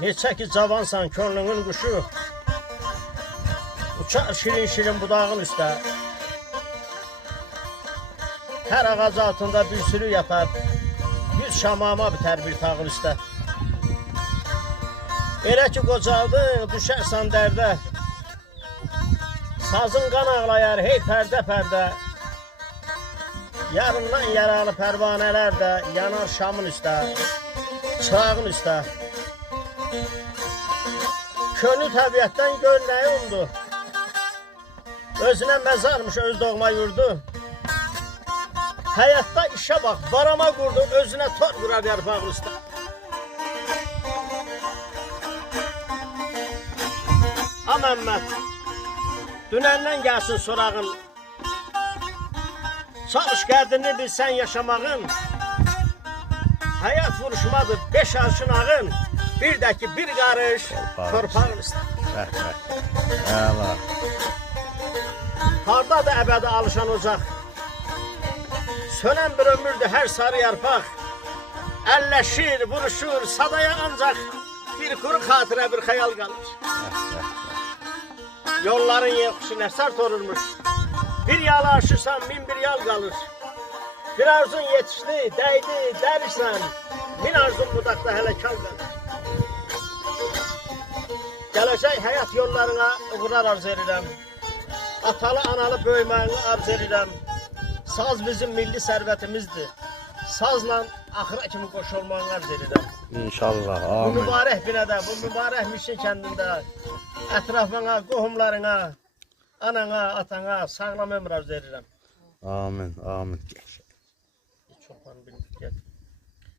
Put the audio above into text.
Neçə ki cavansan könlünün quşu, uçar şirin şirin budağın üstə. Hər ağac altında bir sürü yatar, yüz şamama bitər bir tağın üstə. Elə ki qocaldın, düşərsən dərdə, sazın qan ağlayar hey pərdə pərdə. Yarından yaralı pərvanələr də yanar şamın üstə, çırağın üstə. Könül təbiətdən gör nəyi umdu, özünə məzarmış öz doğma yurdu. Həyatda işə bax, barama qurdu, özünə tor qurar yarpağın üstə. Məmmət, dünəndən gəlsin sorağın, çalış qədrini bilsən yaşamağın. Həyat vuruşmadır 5 arşın ağın, bir də ki bir qarış torpağın üstə. Hardadır əbədi alışan ocaq, sönən bir ömürdür hər sarı yarpaq. Əlləşir, vuruşur, sadaya ancaq bir quru xatirə bir xəyal qalır. Yolların yekuşu nəsər torulmuş, bir yal aşırsan min bir yal qalır. Bir arzun yetişdi, dəydi, dərişsən, min arzun budaqda hələ kal qalır. Gələcək həyat yollarına uğurlar arz edirəm. Atalı, analı böyüməyini arz edirəm. Saz bizim milli sərvətimizdir. Sazla axıra kimi qoşulmağını arz edirəm. İnşallah, amin. Bu mübarək binədə, bu mübarək Mişin kəndində ətrafına, qohumlarına, anana, atana sağlam ömür arz edirəm. Amin, amin. Çoxdan bildik, gətir.